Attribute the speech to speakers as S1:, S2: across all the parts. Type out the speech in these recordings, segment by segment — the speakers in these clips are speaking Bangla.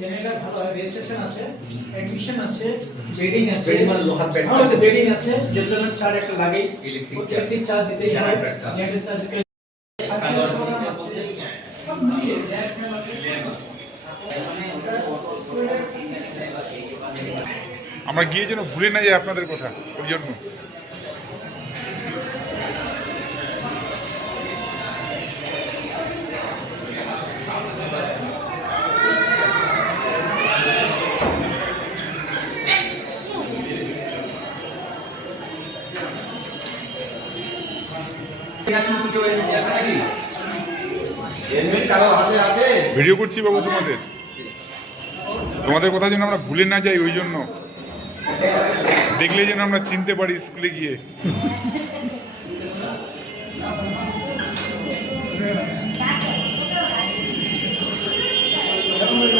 S1: জেনারেল ভালো হয় রেজিস্ট্রেশন আছে অ্যাডমিশন আছে বেডিং আছে।
S2: মানে লোহার bed
S1: হ্যাঁ বেডিং আছে একটা লাগে। ইলেকট্রিক চার্জ দিতেই হয়।
S2: Generator
S1: চার্জ দিতে।
S3: আমরা গিয়ে যেন ভুলে না যাই আপনাদের কথা ওই জন্য। ভিডিও করছি বাবু তোমাদের। তোমাদের কথা যেন আমরা ভুলে না যাই, ওই জন্য। দেখলে যেন আমরা চিনতে পারি স্কুলে গিয়ে।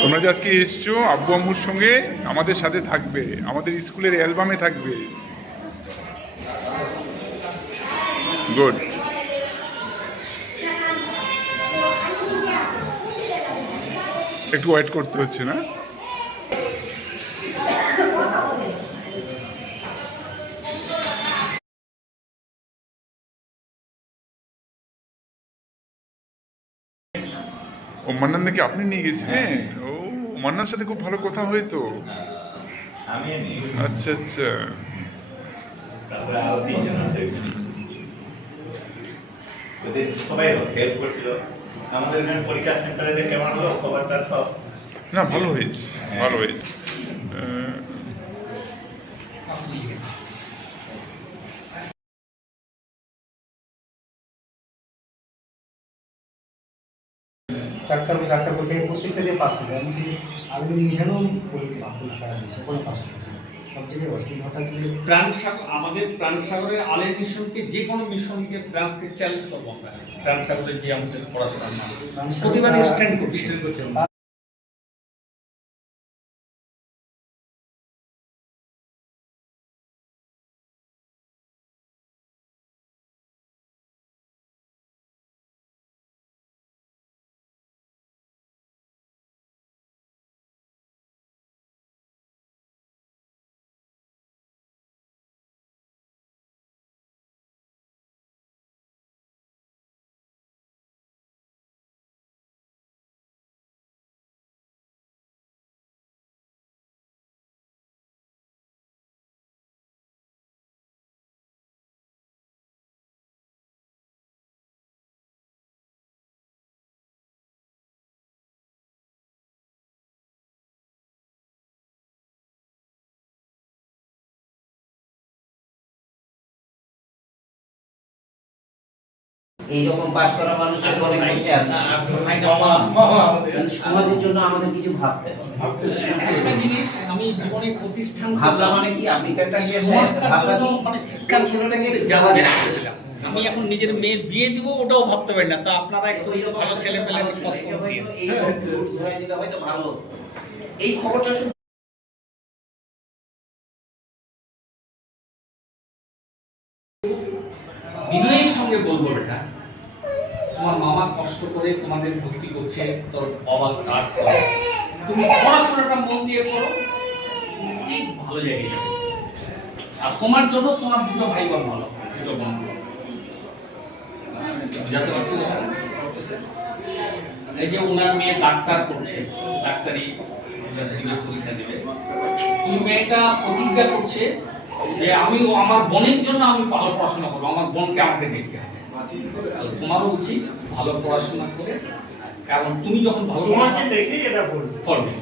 S3: তোমরা যে আজকে এসছো, আব্বু আম্মুর সঙ্গে আমাদের সাথে থাকবে। আমাদের স্কুলের অ্যালবামে থাকবে। গুড। একটু ওয়েট করতে হচ্ছে না? ও মান্নান নাকি আপনি নিয়ে গেছিলেন? ও মান্নার সাথে খুব ভালো কথা হয়তো আচ্ছা আচ্ছা
S4: তারপরে আরও তিনজন আছে ওদের সবাই হেল্প করছিল। আমাদের এখানে পরীক্ষা সেন্টারে যে কেমন হলো খবরটা তো
S3: না ভালো হয়েছে ভালো হয়েছে।
S5: চারটা চারটা পরীক্ষায় প্রত্যেকটা দিয়ে পাস করছে এমনকি আগামী মিশনেও পরীক্ষা পাস করছে সব জায়গায় অসুবিধা যে
S2: প্রাণ সাগর আমাদের প্রাণ সাগরের আলের মিশনকে যে কোনো মিশনকে ফ্রান্সকে চ্যালেঞ্জ করব আমরা। প্রাণ সাগরের যে আমাদের পড়াশোনার মান। প্রতিবার স্ট্যান্ড করছে।
S6: এইরকম পাশ করা মানুষের অনেক আছে। সমাজের জন্য আমাদের কিছু ভাবতে হবে।
S2: একটা জিনিস আমি জীবনে প্রতিষ্ঠান
S6: ভাবলা মানে কি? আপনি একটা ইয়ে
S2: মানে চিৎকার করতে করতে যাওয়া যাচ্ছিল। আমি এখন নিজের মেয়ের বিয়ে দিব ওটাও ভাবতে পারি না। তা আপনারা একটু ভালো ছেলে পেলে
S6: এই খবরটা শুধু
S2: বিনয়ের সঙ্গে বলব এটা তোমার মামা কষ্ট করে তোমাদের ভর্তি করছে, তোর কাজ করে। তুমি পড়াশোনাটা মন দিয়ে করো অনেক ভালো জায়গায় আর তোমার জন্য তোমার দুটো ভাই বোন ভালো, দুটো বোন। বুঝাতে পারছি না? এই যে ওনার মেয়ে ডাক্তার করছে, ডাক্তারি পরীক্ষা দেবে। মেয়েটা প্রতিজ্ঞা করছে যে আমি আমার বোনের জন্য আমি ভালো পড়াশোনা করব, আমার বোনকে আমাকে দেখতে হবে। তোমারও উচিত ভালো পড়াশোনা করে। কারণ তুমি যখন ভালো
S4: তোমাকে দেখেই এটা
S2: করবে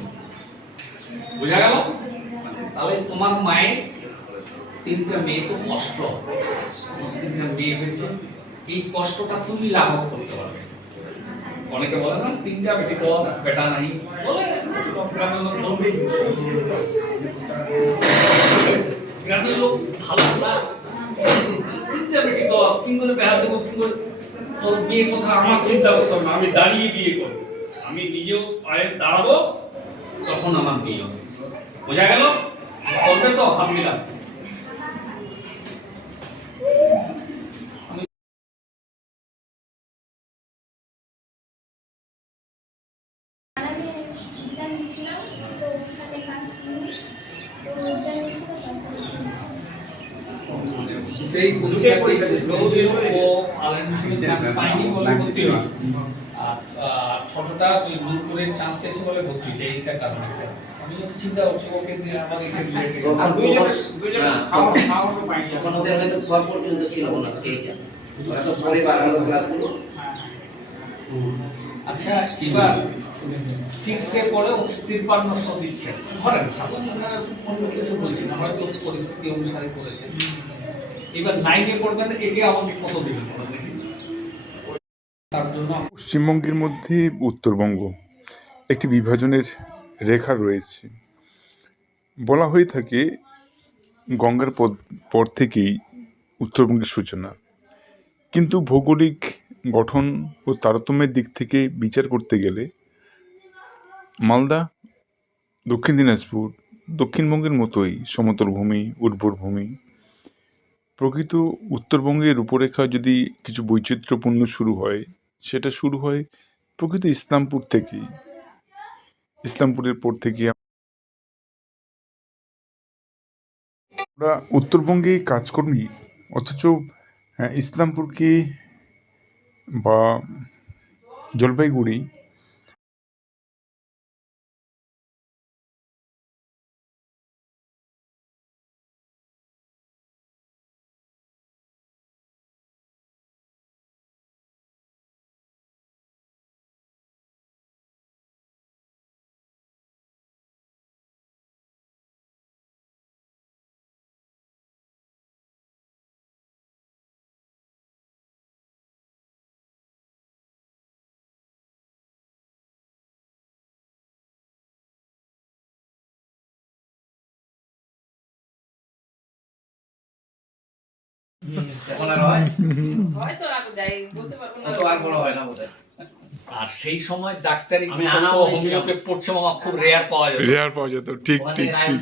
S2: বোঝা গেল? তাহলে তোমার মায়ের তিনটা মেয়ে তো কষ্ট। তিনটা মেয়ে হয়েছে। এই কষ্টটা তুমি লাঘব করতে পারবে। অনেকে বলে না তিনটা বেটি বেটা নাই বলে গ্রামের লোক বলবেই গ্রামের লোক ভালো না কি তো কি করে বেড়া দেবো কি করে তোর বিয়ের কথা আমার চিন্তা করতে হবে। না আমি দাঁড়িয়ে বিয়ে করব আমি নিজেও পায়ে দাঁড়াবো তখন আমার বিয়ে হবে। বোঝা গেল? করবে তো
S7: ভাবলাম
S2: সেই পরীক্ষা করে শেষ ও আলাদা চান্স পায়নি বলে ভর্তি আর ছোটটা ওই দূর করে চান্স পেয়েছে বলে ভর্তি হয়েছে এইটা কারণ আমি যখন চিন্তা করছি ওকে দিয়ে আমার এটা রিলেটেড
S1: আর দুইজন
S6: হ্যাঁ,
S1: সাহস
S6: তখন-
S1: পাইনি।
S6: তখন ওদের হয়তো ঘর পর্যন্ত ছিল মনে হচ্ছে এইটা ওরা তো পরে বার হলো ক্লাসগুলো
S2: আচ্ছা এবার সিক্সে পড়ে উনি তিপ্পান্নশো দিচ্ছেন। ধরেন সাপোজ অন্য কিছু বলছি না হয়তো পরিস্থিতি অনুসারে করেছেন
S3: পশ্চিমবঙ্গের মধ্যে উত্তরবঙ্গ একটি বিভাজনের রেখা রয়েছে। বলা হয়ে থাকে গঙ্গার পদ- পর থেকেই উত্তরবঙ্গের সূচনা। কিন্তু ভৌগোলিক গঠন ও তারতম্যের দিক থেকে বিচার করতে গেলে মালদা, দক্ষিণ দিনাজপুর, দক্ষিণবঙ্গের মতোই সমতল ভূমি, উর্বর ভূমি প্রকৃত উত্তরবঙ্গের রূপরেখা যদি কিছু বৈচিত্র্যপূর্ণ শুরু হয় সেটা শুরু হয় প্রকৃত ইসলামপুর থেকেই। ইসলামপুরের পর থেকে আমরা উত্তরবঙ্গে কাজ করি অথচ হ্যাঁ, ইসলামপুরকে বা জলপাইগুড়ি
S6: এখন আর হয়
S7: হয়তো আর যাই বলতে পারব না
S6: অত আর বড় হয় না বোধহয়
S2: আর সেই সময় ডাক্তারি
S6: আমি আনা
S2: হোমিওতে পড়ছে মামা খুব রেয়ার পাওয়া যেত।
S3: রেয়ার পাওয়া যেত ঠিক ঠিক ঠিক।